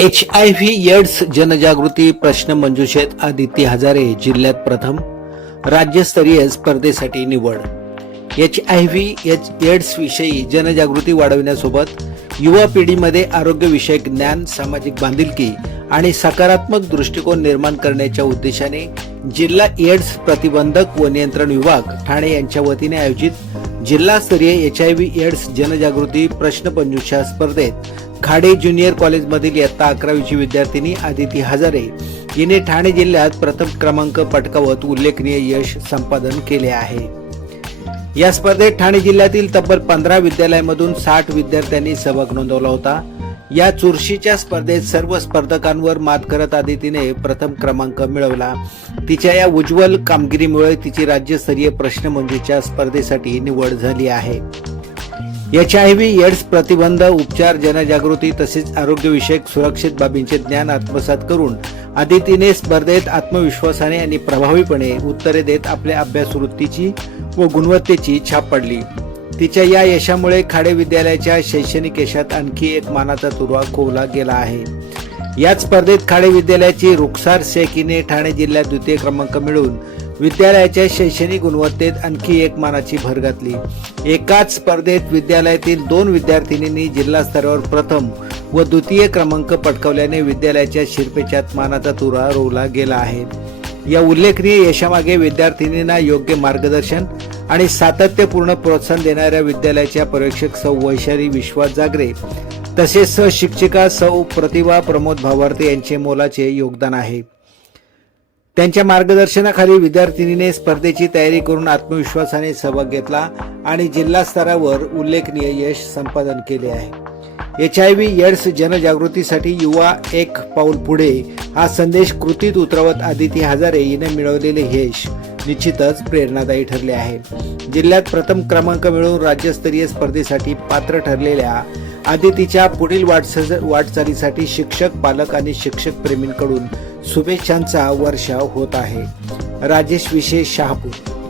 HIV AIDS जनजागृती प्रश्न मंजुषेत आदिती हजारे जिल्ह्यात प्रथम, राज्यस्तरीय स्पर्धेसाठी निवड. HIV एड्स विषयी जनजागृती वाढविण्यासोबत युवा पिढीमध्ये आरोग्यविषयक ज्ञान, सामाजिक बांधिलकी आणि सकारात्मक दृष्टिकोन निर्माण करण्याच्या उद्देशाने जिल्हा एड्स प्रतिबंधक व नियंत्रण विभाग ठाणे यांच्या वतीने आयोजित जिल्हास्तरीय HIV एड्स जनजागृती प्रश्नमंजुषा स्पर्धेत खाडे ज्युनियर कॉलेजमधील इयत्ता 11वीची विद्यार्थिनी आदिती हजारे हिने ठाणे जिल्ह्यात प्रथम क्रमांक पटकावत उल्लेखनीय यश संपादन केले आहे. या स्पर्धेत ठाणे जिल्ह्यातील तब्बल 15 विद्यालयांमधून 60 विद्यार्थ्यांनी सहभाग नोंदवला होता. या चुरशीच्या स्पर्धेत सर्व स्पर्धकांवर मात करत आदितीने प्रथम क्रमांक मिळवला. तिच्या या उज्ज्वल कामगिरीमुळे तिची राज्यस्तरीय प्रश्नमंजुषा स्पर्धेसाठी निवड झाली आहे. HIV एड्स प्रतिबंध, उपचार, जनजागृती तसेच आरोग्यविषयक सुरक्षित बाबींचे ज्ञान आत्मसात करून आदितीने स्पर्धेत आत्मविश्वासाने आणि प्रभावीपणे उत्तरे देत आपल्या अभ्यासवृत्तीची व गुणवत्तेची छाप पाडली. तिच्या या यशामुळे खाडे विद्यालयाच्या शैक्षणिक यशात आणखी एक मानाचा तुरा खोवला गेला आहे. याच स्पर्धेत खाडे विद्यालयाची रुखसार शेख हिने ठाणे जिल्ह्यात द्वितीय क्रमांक मिळवून विद्यालयाच्या शैक्षणिक गुणवत्तेत आणखी एक मानाची भर घातली. एकाच स्पर्धेत विद्यालयातील 2 विद्यार्थिनींनी जिल्हा स्तरावर प्रथम व द्वितीय क्रमांक पटकावल्याने विद्यालयाच्या शिरपेचात मानाचा तुरा रोवला गेला आहे. या उल्लेखनीय यशामागे विद्यार्थिनींना योग्य मार्गदर्शन आणि सातत्यपूर्ण प्रोत्साहन देणाऱ्या विद्यालयाच्या पर्यवेक्षक सौ वैशाली विश्वास जागरे तसेच सहशिक्षिका सौ प्रतिभा प्रमोद भावार्ते यांचे मोलाचे योगदान आहे. त्यांच्या मार्गदर्शनाखाली विद्यार्थिनीने स्पर्धेची तयारी करून आत्मविश्वासाने सहभाग घेतला आणि जिल्हा स्तरावर उल्लेखनीय यश संपादन केले आहे. HIV एड्स जनजागृतीसाठी युवा एक पाऊल पुढे हा संदेश कृतीत उतरवत आदिती हजारे हिने मिळवलेले यश निश्चितच प्रेरणादायी ठरले आहे. जिल्ह्यात प्रथम क्रमांक मिळवून राज्यस्तरीय स्पर्धेसाठी पात्र ठरलेल्या आदितीच्या पुढील वाटचालीसाठी शिक्षक, पालक आणि शिक्षक प्रेमींकडून शुभेच्छांचा वर्षाव होत आहे. राजेश विशेष, शहापूर.